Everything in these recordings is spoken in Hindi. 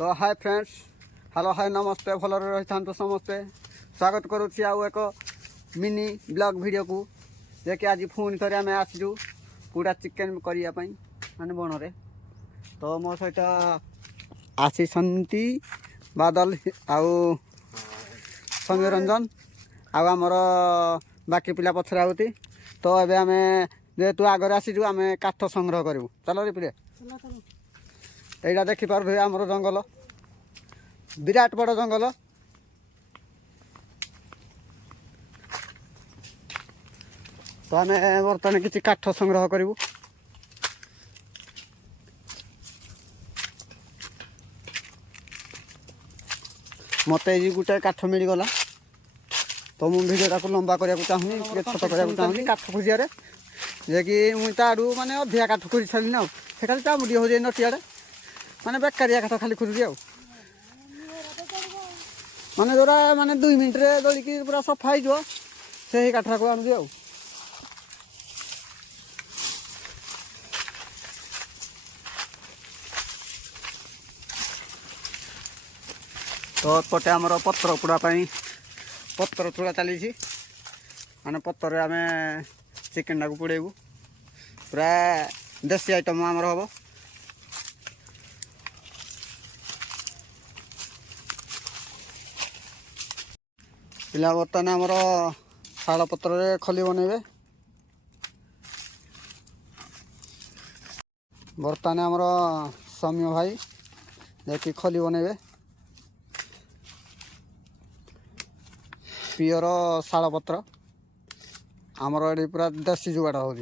तो हाय फ्रेंड्स, हेलो हाय नमस्ते, भल रही था समस्ते। स्वागत करुच्ची आउ एक मिनी ब्लॉग वीडियो को जे आज पुणी थे आम आसचु पूरा चिकेन करने माने बणरे। तो मो सहित आसी बादल आउ सौम्य रंजन आमर बाकी पिला पछरे आउती। तो एबे आम जेहेतु आगे आसीचु आम काठ संग्रह करूँ। चलो रे पिले यहाँ देखिपार आमर जंगल विराट बड़ जंगल। तो आम बर्तमान किसी काठ संग्रह करूँ। मत गोटे काठ मिलगला तो मुझे भिडियोटा को लंबा करने को चाहूनी, छोट करने चाहूनी काठ खोजिया जे कि मुझे ताड़ू माने अधिका काठ खोजी सारी ना से खाली चामुड़ी हो जाए नटिया माने बेकारिया काठ खाली खोजुची आ माने जोरा माने 2 मिनट रे दलिकी पूरा सफा हो से काठरा को आनुची आ। तो पटे आमर पत्र पोड़ा पत्र तुला चली माने पत्र आम चिकेन टाक पोड़ेबू पूरा देसी आइटम आमर हम। पिला बर्तमान आमर शाल पत्र खली बनइबे। बर्तमान आमर सौम्य भाई देखिए खली बनइबे पियर शाल पत्र आमर ये पूरा देसी जुगाड़ हो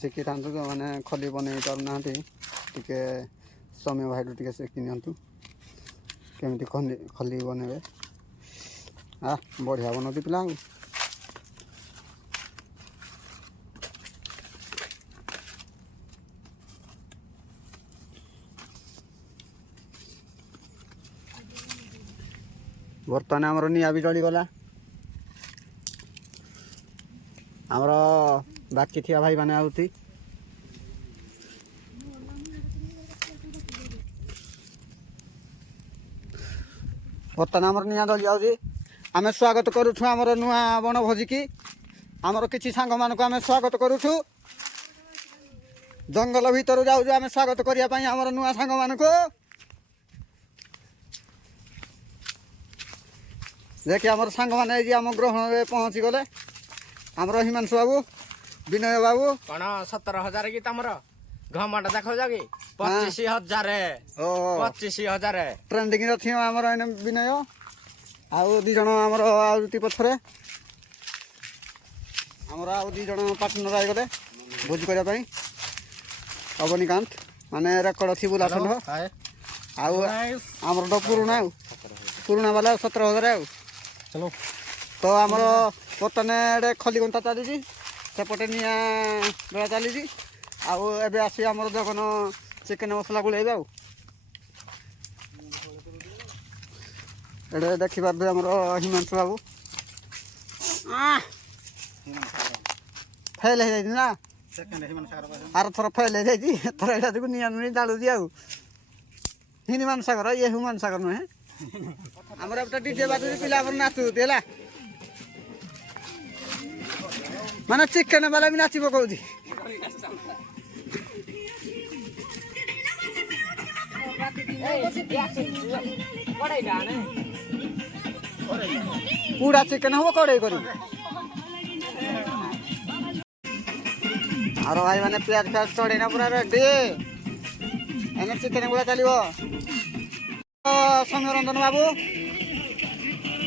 शिखी था जो मैंने खली बन पारना टे सौम्य भाई टे शिखी नि केमती खली बनइबे। बढ़िया बनती पिला बर्तमान आमर निआ भी जलीगला। आमर बाकी थिया भाई माने आउती बर्तमान आमर निआ जली आउची। आम स्वागत करुछु आमर नुआ बण भोजी की आमर किछि सांग मानको आम स्वागत करुछु। जंगल भीतर जाउछु आम स्वागत करिया पई आमर नुआ सांग मानको। देखिए आमर सांग माने आम ग्रहण में पहुँची गले। आमर हिमांशु बाबू विनय बाबू कौन 17,000 की तमर घमंड देखो जागी 25,000 25,000 ट्रेंडिंग रही आमर विनय आउ 2 जन आमर आउती पछरे आमर आउ 2 जन पार्टनर आईगले भोज करने अवनीकांत माने रेकर्ड थी बुलाखंड आउ आमर तो पुराना वाला 17,000 आउ। चलो तो आमर बर्तमान खली गंता चली सेपटे निआ बेला चली आबे आस आमर जगन चिकेन मसला गुलेबे आड़े देखिपारे आमर हिमांशु बाबू फेल हो जाती ना आर थर फेल हो जाती थर यहाँ निआ नुनी डालुची आउ हनुमान सागर ये हनुमान सागर नुहे आमर एक डीजे बाजू पिला नाचुती है माने चिकेन वाला भी नाची पकाऊ पूरा चिकेन हम कड़े कर भाई मैंने प्याज फ्याज चढ़ेना पूरा रेडी एने चिकेन गुड़ा चलो। सौम्य रंजन बाबू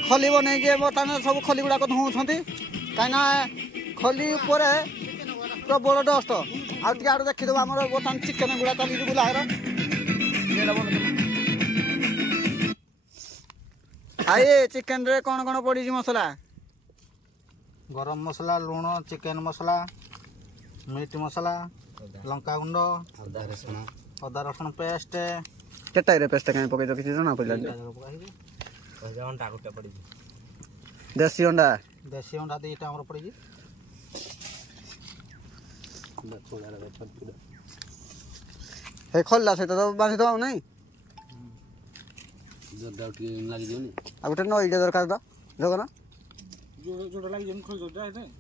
खली बन बर्तमान सब खली गुड़ाक धोउंट कहीं खली प्रबल डस्ट आड़ देखीद आम बर्तमान चिकेन गुड़ा चली गुलार आई चिकेन रे कौन कौन पड़ी मसला गरम मसला लुण चिकेन मसला मीट मसला लंका गुंड अदा रसुण पेस्ट केटाइरे पेस्ट कहीं पकई किसी जना पड़ा देसी अंडा 2टा आमर पड़ी हे खोलला सहित तो बांधि दवा नहीं आ गोटे नईटे दरकार तो जगन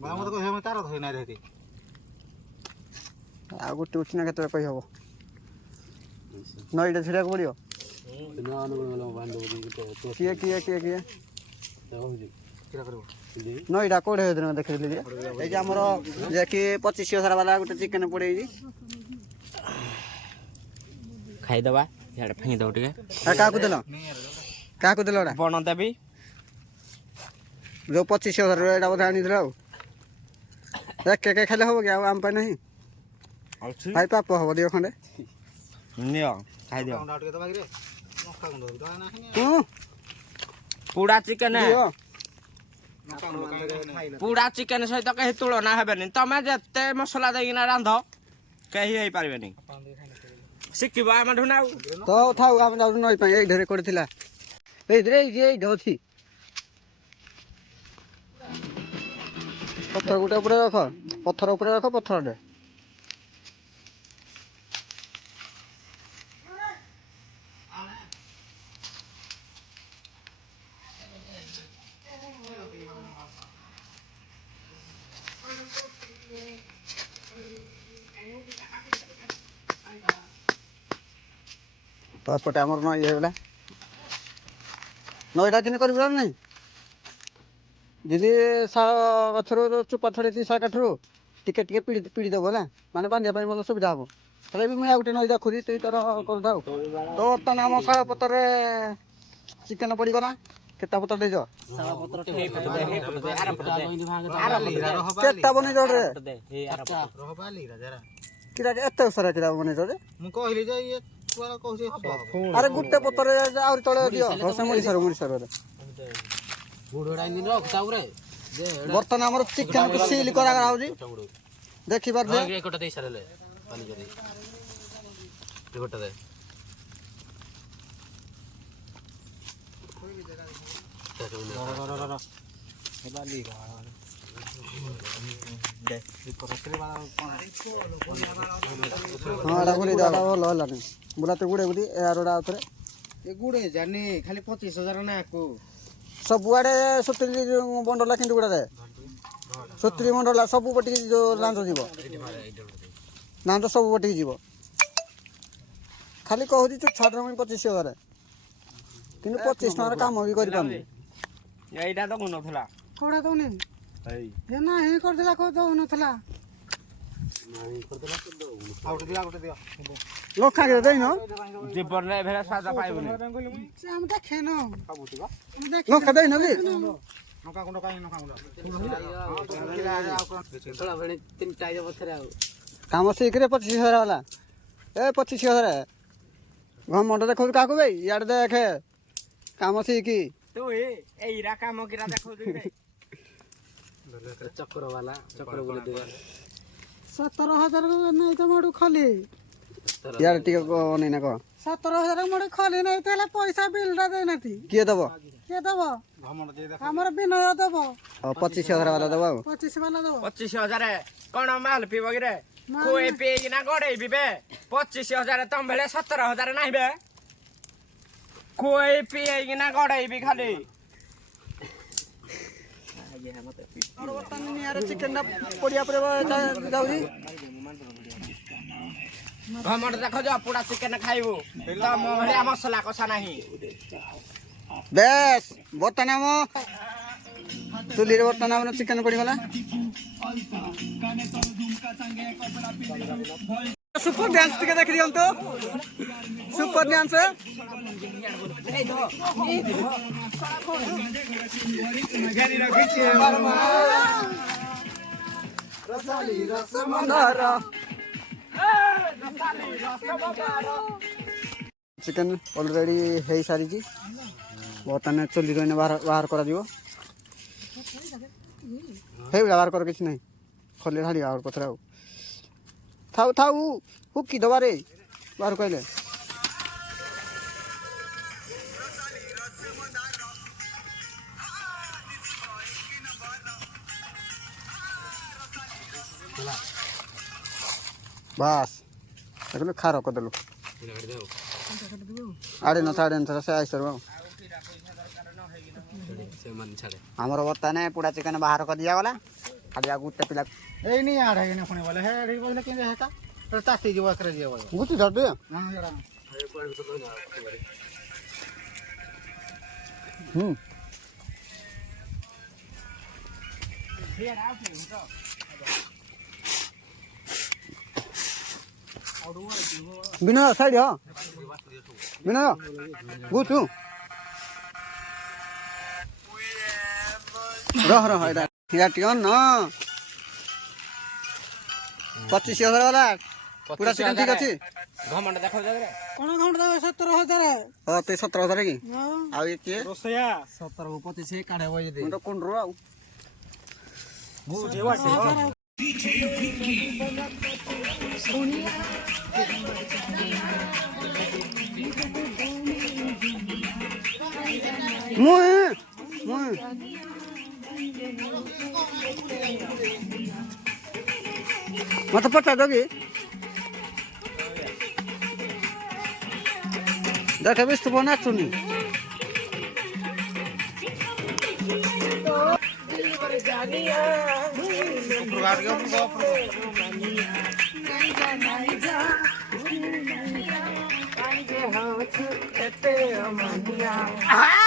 ଆମର ତ ହେମ ତାର ଧରି ନାହିଁ ରେ आ गोटे उठना केते कहि हबो नईटे छिड़ाक पड़ियो किए किए किए किए नईटा कोड़े दिन देखिली ये आमर जे कि 25,000 वाला गोटे चिकेन पड़े खाइदबा यार फेंक दो टिके क्या देल बन देबी जो 25,000 एटा बोधे आनी के खाले हम कि आम पाई नहीं भाई पाप हम दियो खंडे नियो खाइ दियो କାଉଣ୍ଡା ଟିକେ ଦବା କିରେ ନକା ଗୁଣ୍ଡ ଦବା ନାହିଁ पुड़ा चिकेन ନକା ଗୁଣ୍ଡ ଖାଇଲେ पुड़ा चिकेन सहित कहीं तुलना हेबेनी तमे जेते मसला देकिना रांध कहीं हेई पारबेनी शिखिबा हम ढुनाउ तो थाउ आम जाउ नई पाई एई धरे करथिला एई धरे एई धोछि पत्थर गुटे ऊपर रख पत्थर ऊपर रख पत्थर दे पटे आमर नई हेला नईटा दिन कर नहीं जी सा गथर चुपा छड़ी सा काठर टिके टिके पीड़ी देव ना माने बांधिया मतलब सुविधा हम तले भी मुझे गोटे नई देखुरी तुई तर कर तो बर्तमान आम शाला पतर चिकेन पड़गला केता पतर देज केता बनई किरा एत सारा किरा बनई ମୁଁ କହିଲି ଯେ ଇଏ କୁଆଡେ କହୁଛି ହବ अरे गुटे पतर आउरी तले दियो हसे मुड़ीसर बर्तमान आमर चिकेन को सील करा होजी देखि बार दे ଗୋଟେ ଦେଇ ସାରଲେ ପାନି ଯଦି ଗୋଟେ ଦେ हाँ बोली दादा भल है बोला तो गुड़े गुड़ी यार आउे ए गुडे जानी खाली 25,000 ना को सबुआड़े 70 बंडला कि गुड़ा 70 बंडला सब पटी जो लांच जीव लांच सब पटी जीव खाली कहूँ तू छाड़ 25,000 कि 25 टकर कम भी कर एटा तो कोन थला कोड़ा तो नहीं ये ना ही कर दिला को तो न थला आउट दिया लोखा के देइन जीवन रे भेला सादा पाइबनी से हम देखे न लोखा देइन ली नका गुंड काई नका गुंड थोड़ा बणी तीन टाइम पथरे आ काम सीख रे 25,000 वाला ए 25,000 घमंड देखो काकू भाई यार देखे काम सीखी तो ए इरा काम किरा देखो दे चक्कर वाला चक्कर बोले दे 17,000 नहीं तो मोड़ खाली यार टिके नहीं ना कह 17,000 मोड़ खाली नहीं तो पैसा बिल दा देना थी किए दब के दब घमंड दे दे हमर बिनय दब 25,000 वाला दब 25 वाला दब 25,000 कौन माल पीब कि रे कोई पी ना गड़े बे 25,000 तुम बेले 17,000 नहीं बे कोई पी ना गड़े भी खाली और बर्तन नियारे चिकेन ना पड़िया पर जाउजी घमंड देखो जो पूरा चिकेन खाइबो तम भले मसला कसा नहीं बेस बर्तन हम चुली बर्तन हम चिकेन पड़ी गला सुपर डांस टिके देख दियम तो सुपर डांस चिकेन ऑलरेडी है सारी बर्तमान चुली रही बाहर कर बाहर कर किसी नहीं खोले ढाड़ी बाहर पथर थाऊ थाऊ हुकी दबा रे बाहर कहले बस खार करदेलु आड़े न साड़े न से आइसर हमर बताने पूरा चिकन बाहर कर दिया वाला खाली आ गुटे पिला ए नहीं आ रहा है पुणे वाला है रे बोले के है का तो ताती जो कर दिया वाला गुटी धर दे हां जरा बिना साइड हो बिना गुटू रह इधर या टिकन न 25,000 वाला पूरा चिकन ठीक अछि घमंड देखो जरे कोन घंटा 17,000 है हां ते 17,000 की हां आ ये के रोसया 17 को 25 काढे वजे दे मुंड कोन रो मु जेवा मोए मोए मत पटा दोगी देख बिस तो बना चुनी आ